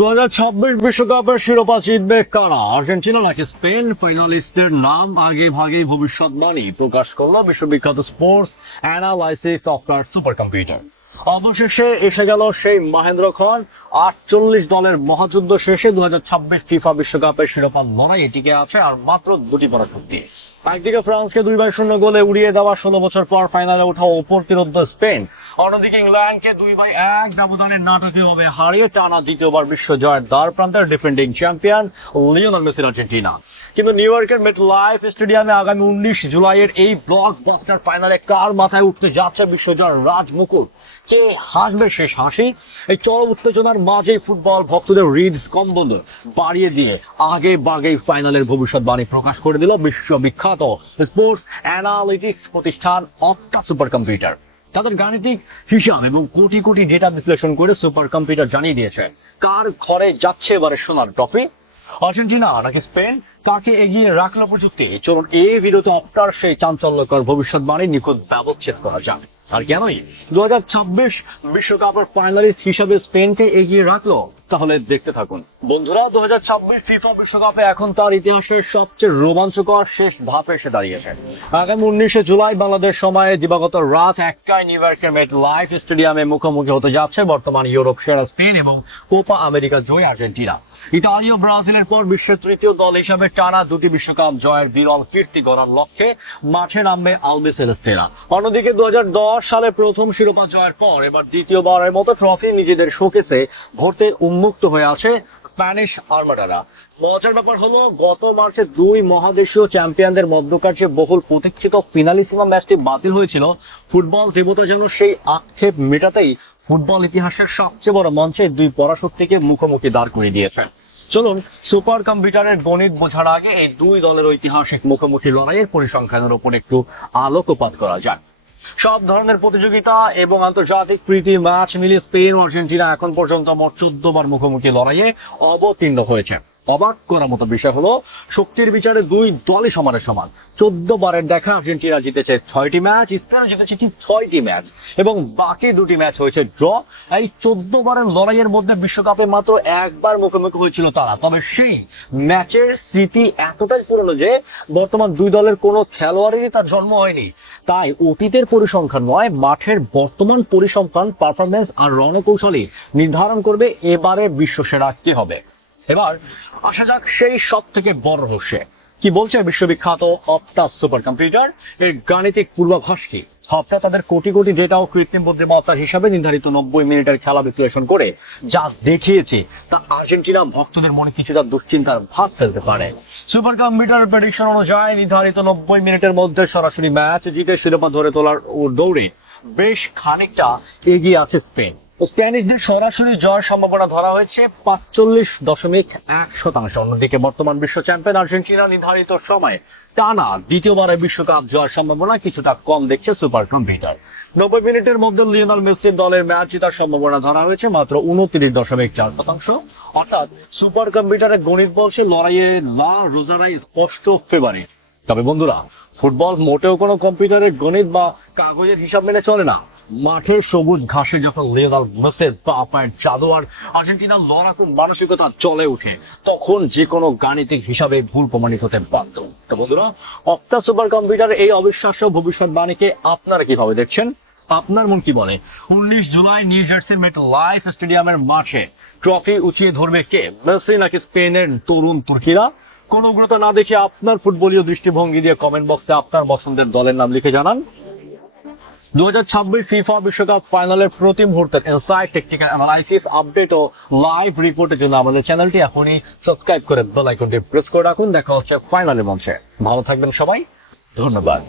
2026 বিশ্বকাপের শিরোপা জিতবে কারা? আর্জেন্টিনা নাকি স্পেন? ফাইনালিস্টদের নাম আগে ভাগেই ভবিষ্যৎবাণী প্রকাশ করলো বিশ্ববিখ্যাত sports analysis software super computer. অবশেষে এসে গেল সেই মহেন্দ্রক্ষণ। 48 দলের মহাযুদ্ধ শেষে 2026 ফিফা বিশ্বকাপের শিরোপা লড়াইয়ে টিকে আছে আর মাত্র দুটি পরাশক্তি। একদিকে ফ্রান্সকে 2-0 গোলে উড়িয়ে দেওয়া 16 বছর পর ফাইনালে ওঠা অপ্রতিরোধ্য স্পেন, অন্যদিকে ইংল্যান্ডকে 2-1 ব্যবধানের নাটকীয়ভাবে হারিয়ে টানা দ্বিতীয়বার বিশ্ব জয়ের দ্বার প্রান্তের ডিফেন্ডিং চ্যাম্পিয়ন লিওনেল মেসির আর্জেন্টিনা। কিন্তু নিউ ইয়র্কের মেটলাইফ স্টেডিয়ামে আগামী 19 জুলাইয়ের এই ব্লকবাস্টার ফাইনালে কার মাথায় উঠতে যাচ্ছে বিশ্বজয়ের রাজমুকুট? কে হাসবে শেষ হাসি? এই চরম উত্তেজনার মাঝে ফুটবল ভক্তদের হৃদ স্কম্বন বাড়িয়ে দিয়ে আগে বাগেই ফাইনালের ভবিষ্যৎবাণী প্রকাশ করে দিল বিশ্ববিখ্যাত স্পোর্টস অ্যানালিটিক্স প্রতিষ্ঠান অপটা সুপার কম্পিউটার। তাদের গাণিতিক হিসাব এবং কোটি কোটি ডেটা বিশ্লেষণ করে সুপার কম্পিউটার জানিয়ে দিয়েছে কার ঘরে যাচ্ছে এবারে সোনার ট্রফি। আর্জেন্টিনা নাকি স্পেন, কাকে এগিয়ে রাখলো প্রযুক্তি? চলুন এই ভিডিওতে অপটার সেই চাঞ্চল্যকর ভবিষ্যৎবাণী নিখুঁত ব্যবচ্ছেদ করা যাক। আর কেনই 2026 বিশ্বকাপের ফাইনালিস্ট হিসাবে স্পেনকে এগিয়ে রাখলো, তাহলে দেখতে থাকুন বন্ধুরা। 2026 ফিফা বিশ্বকাপে এখন তার ইতিহাসের সবচেয়ে রোমাঞ্চকর শেষ ধাপে এসে দাঁড়িয়েছে। আগামী 19 জুলাই বাংলাদেশ সময়ে দিবাগত রাত 1টায় নিউ ইয়র্কের মেটলাইফ স্টেডিয়ামে মুখোমুখি হতে যাচ্ছে বর্তমান ইউরোপ সেরা স্পেন এবং কোপা আমেরিকা জয়ী আর্জেন্টিনা। ইতালি ও ব্রাজিলের পর বিশ্বের তৃতীয় দল হিসেবে টানা দুটি বিশ্বকাপ জয়ের বিরল কীর্তি গড়ার লক্ষ্যে মাঠে নামবে আলবিসেলেস্তেরা। অন্যদিকে 2010 সালে প্রথম শিরোপা জয়ের পর এবার দ্বিতীয়বারের মতো ট্রফি নিজেদের শোকেসে ভরতে উন্মুক্ত হয়ে আছে স্প্যানিশ আর্মাডারা। মজার ব্যাপার হলো, গত মার্চে দুই মহাদেশীয় চ্যাম্পিয়নদের মধ্যকার যে বহুল প্রতীক্ষিত ফিনালিসিমা ম্যাচটি বাতিল হয়েছিল, ফুটবল দেবতা যেন সেই আক্ষেপ মেটাতেই ফুটবল ইতিহাসের সবচেয়ে বড় মঞ্চে দুই পরাশক্তিকে মুখোমুখি দাঁড় করিয়ে দিয়েছেন। চলুন সুপার কম্পিউটারের গণিত বোঝার আগে এই দুই দলের ঐতিহাসিক মুখোমুখি লড়াইয়ের পরিসংখ্যানের উপর একটু আলোকপাত করা যাক। সব ধরনের প্রতিযোগিতা এবং আন্তর্জাতিক প্রীতি ম্যাচ মিলিয়ে স্পেন ও আর্জেন্টিনা এখন পর্যন্ত মোট 14 বার মুখোমুখি লড়াইয়ে অবতীর্ণ হয়েছে। অবাক করার মতো বিষয় হলো, শক্তির বিচারে দুই দলই সমানে সমান। 14 বারের দেখা আর্জেন্টিনা জিতেছে 6টি ম্যাচ, স্পেন জিতেছে ঠিক 6টি ম্যাচ এবং বাকি দুটি ম্যাচ হয়েছে ড্র। এই 14 বারের লড়াইয়ের মধ্যে বিশ্বকাপে মাত্র একবার মুখোমুখি হয়েছিল তারা। তবে সেই ম্যাচের স্মৃতি এতটাই পুরনো যে বর্তমান দুই দলের কোনো খেলোয়াড়েরই তার জন্ম হয়নি। তাই অতীতের পরিসংখ্যান নয়, মাঠের বর্তমান পরিসংখ্যান, পারফরমেন্স আর রণকৌশলই নির্ধারণ করবে এবারে বিশ্বসেরা কে হবে। এবার আসা যাক সেই সব থেকে বড় রহস্যে। কি বলছে বিশ্ববিখ্যাত অপটা সুপার কম্পিউটার? এর গাণিতিক পূর্বাভাস কি? অপটা তাদের কোটি কোটি ডেটা ও কৃত্রিম বুদ্ধিমত্তার হিসাবে নির্ধারিত 90 মিনিটের খেলা বিশ্লেষণ করে যা দেখিয়েছে তা আর্জেন্টিনা ভক্তদের মনে কিছুটা দুশ্চিন্তার ভাব ফেলতে পারে। সুপার কম্পিউটারের প্রেডিকশন অনুযায়ী নির্ধারিত 90 মিনিটের মধ্যে সরাসরি ম্যাচ জিতে শিরোপা ধরে তোলার দৌড়ে বেশ খানিকটা এগিয়ে আছে স্পেন। স্প্যানিশদের সরাসরি জয়ের সম্ভাবনা ধরা হয়েছে 45.1%। অন্যদিকে বর্তমান বিশ্ব চ্যাম্পিয়ন আর্জেন্টিনা নির্ধারিত সময়ে টানা দ্বিতীয়বারের বিশ্বকাপ জয়ের সম্ভাবনা কিছুটা কম দেখছে সুপার কম্পিউটার। 90 মিনিটের মধ্যে লিওনেল মেসির দলের ম্যাচ জেতার সম্ভাবনা ধরা হয়েছে মাত্র 29.4%। অর্থাৎ সুপার কম্পিউটারের গণিত বলছে লড়াইয়ে লা রোজারাই স্পষ্ট ফেভারিট। তবে বন্ধুরা, ফুটবল মোটেও কোনো কম্পিউটারের গণিত বা কাগজের হিসাব মেনে চলে না। মাঠের সবুজ ঘাসে যখন লিওনেল মেসির পায়ের জাদু আর আর্জেন্টিনার লড়াকু মানসিকতা চলে ওঠে, তখন যে কোনো গাণিতিক হিসাবে ভুল প্রমাণিত হতে বাধ্য। তো বন্ধুরা, অপটা সুপার কম্পিউটারের এই অবিশ্বাস্য ভবিষ্যৎবাণীকে আপনারা কিভাবে দেখছেন? আপনার মন কি বলে? 19 জুলাই নিউ জার্সির মেটলাইফ স্টেডিয়ামের মাঠে ট্রফি উঁচিয়ে ধরবে কে, মেসি নাকি স্পেনের তরুণ তুর্কিরা? কোনো গুরুত্ব না দেখে আপনার ফুটবলীয় দৃষ্টিভঙ্গি দিয়ে কমেন্ট বক্সে আপনার পছন্দের দলের নাম লিখে জানান। 2026 ফিফা বিশ্বকাপ ফাইনালের প্রতি মুহূর্তের ইনসাইট, টেকনিক্যাল অ্যানালাইসিস, আপডেট ও লাইভ রিপোর্টের জন্য আমাদের চ্যানেলটি এখনই সাবস্ক্রাইব করে বেল আইকনটি প্রেস করে রাখুন। দেখা হচ্ছে ফাইনালের মঞ্চে। ভালো থাকবেন সবাই, ধন্যবাদ।